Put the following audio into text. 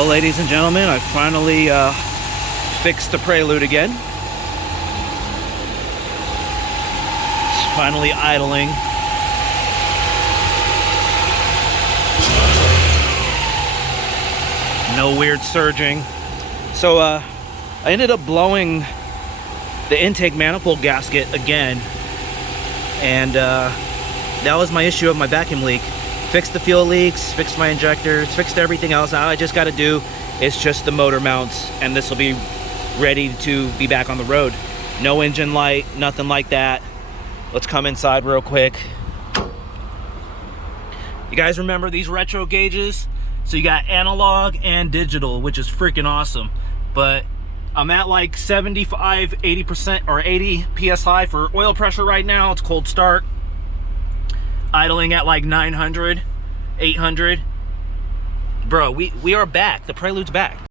Well, ladies and gentlemen, I finally fixed the Prelude again. It's finally idling. No weird surging. So I ended up blowing the intake manifold gasket again, and that was my issue of my vacuum leak. Fixed the fuel leaks, fixed my injectors, fixed everything else. Now I just got to do is just the motor mounts, and this will be ready to be back on the road. No engine light, nothing like that. Let's come inside real quick. You guys remember these retro gauges? So you got analog and digital, which is freaking awesome. But I'm at like 75, 80% or 80 PSI for oil pressure right now. It's cold start. Idling at like 900, 800. Bro, we are back. The Prelude's back.